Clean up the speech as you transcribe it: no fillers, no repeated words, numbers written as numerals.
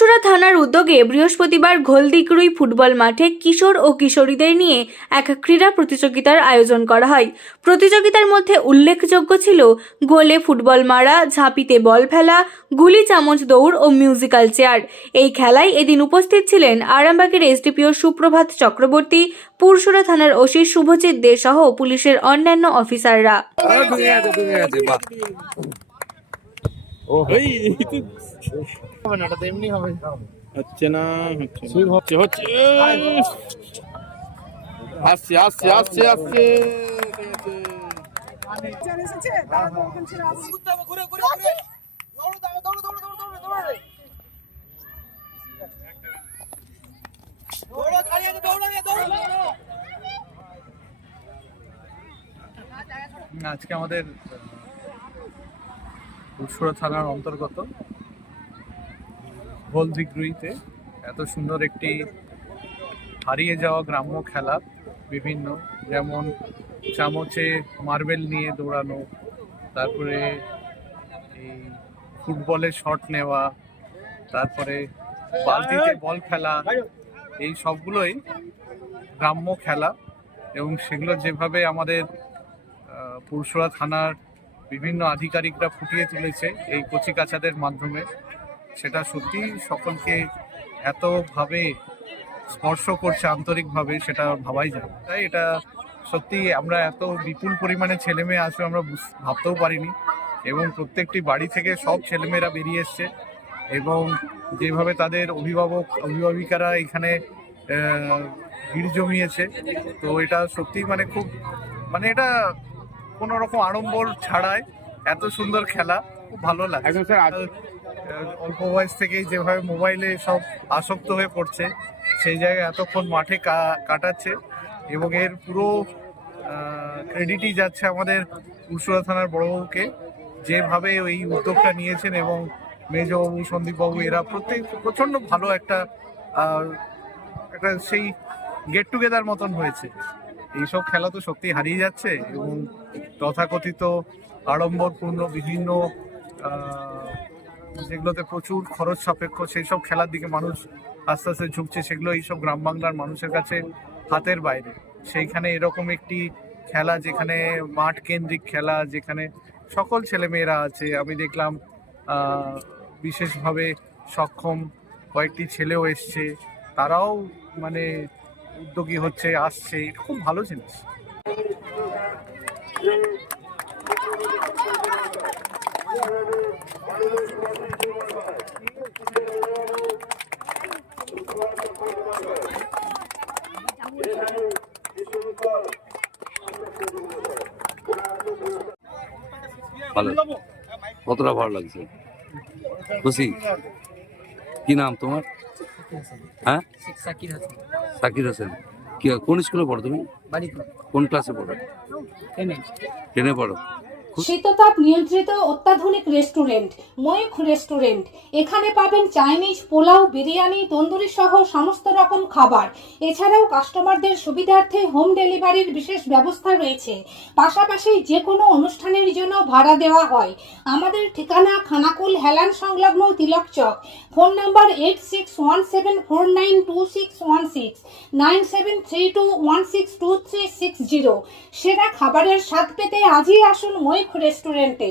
পুরসুরা থানার উদ্যোগে বৃহস্পতিবার ঘোলদিগরুই ফুটবল মাঠে কিশোর ও কিশোরীদের নিয়ে এক ক্রীড়া প্রতিযোগিতার আয়োজন করা হয়। প্রতিযোগিতার মধ্যে উল্লেখযোগ্য ছিল গোলে ফুটবল মারা, ঝাঁপিতে বল ফেলা, গুলি চামচ দৌড় ও মিউজিক্যাল চেয়ার। এই খেলায় এদিন উপস্থিত ছিলেন আরামবাগের এসডিপিও সুপ্রভাত চক্রবর্তী, পুরসুরা থানার ওসি শুভজিৎ দে সহ পুলিশের অন্যান্য অফিসাররা। হচ্ছে না হচ্ছে হচ্ছে আসছে আসছে আসছে আসছে আজকে আমাদের পুরসুরা থানার অন্তর্গত ঘোলদিগরুইতে এত সুন্দর একটি হারিয়ে যাওয়া গ্রাম্য খেলা, বিভিন্ন যেমন চামচে মার্বেল নিয়ে দৌড়ানো, তারপরে এই ফুটবলের শট নেওয়া, তারপরে বালতিতে বল ফেলা, এই সবগুলোই গ্রাম্য খেলা। এবং সেগুলো যেভাবে আমাদের পুরসুরা থানার বিভিন্ন আধিকারিকরা ফুটিয়ে তুলেছে এই কচিকাঁচাদের মাধ্যমে, সেটা সত্যি সকলকে এতভাবে স্পর্শ করছে আন্তরিকভাবে, সেটা ভাবাই যায়। তাই এটা সত্যি আমরা এত বিপুল পরিমাণে ছেলেমেয়ে আসবে আমরা ভাবতেও পারিনি। এবং প্রত্যেকটি বাড়ি থেকে সব ছেলেমেয়েরা বেরিয়ে এসছে এবং যেভাবে তাদের অভিভাবিকারা এখানে ভিড় জমিয়েছে, তো এটা সত্যি খুব এটা কোনো রকম আড়ম্বর ছাড়াই এত সুন্দর খেলা, খুব ভালো লাগে। অল্প বয়স থেকেই যেভাবে মোবাইলে সব আসক্ত হয়ে পড়ছে, সেই জায়গায় এতক্ষণ মাঠে কাটাচ্ছে এবং এর পুরো ক্রেডিটই যাচ্ছে আমাদের পুরসুরা থানার বড়বাবুকে, যেভাবে এই উদ্যোগটা নিয়েছেন। এবং মেজবাবু, সন্দীপবাবু এরা প্রচণ্ড ভালো একটা সেই গেট টুগেদার মতন হয়েছে। এইসব খেলা তো সত্যি হারিয়ে যাচ্ছে এবং তথাকথিত আড়ম্বরপূর্ণ বিভিন্ন যেগুলোতে প্রচুর খরচ সাপেক্ষ সেই সব খেলার দিকে মানুষ আস্তে আস্তে ঝুঁকছে, সেগুলো এইসব গ্রাম বাংলার মানুষের কাছে হাতের বাইরে। সেইখানে এরকম একটি খেলা, যেখানে মাঠ কেন্দ্রিক খেলা, যেখানে সকল ছেলেমেয়েরা আছে। আমি দেখলাম বিশেষভাবে সক্ষম কয়েকটি ছেলেও এসছে, তারাও উদ্যোগী হচ্ছে, আসছে, খুব ভালো জিনিস। ভালো, কতটা ভালো লাগছে, খুশি। কি নাম তোমার? হ্যাঁ, সাকির হোসেন। কি কোন স্কুলে পড়ো তুমি? কোন ক্লাসে পড়ো? 10-এ পড়ো। শীততাপ নিয়ন্ত্রিত অত্যাধুনিক রেস্টুরেন্ট ময়ূখ রেস্টুরেন্ট। এখানে পাবেন চাইনিজ, পোলাও, বিরিয়ানি, তন্দুরি সহ সমস্ত রকম খাবার। এছাড়াও কাস্টমারদের সুবিধার্থে হোম ডেলিভারির বিশেষ ব্যবস্থা রয়েছে। পাশাপাশি যে কোনো অনুষ্ঠানের জন্য ভাড়া দেওয়া হয়। আমাদের ঠিকানা খানাকুল হেলান সংলগ্ন তিলক চক। Phone number 8617492616, 9732162360। সেরা খাবারের স্বাদ পেতে আজই আসুন ময়ূখ রেস্টুরেন্টে।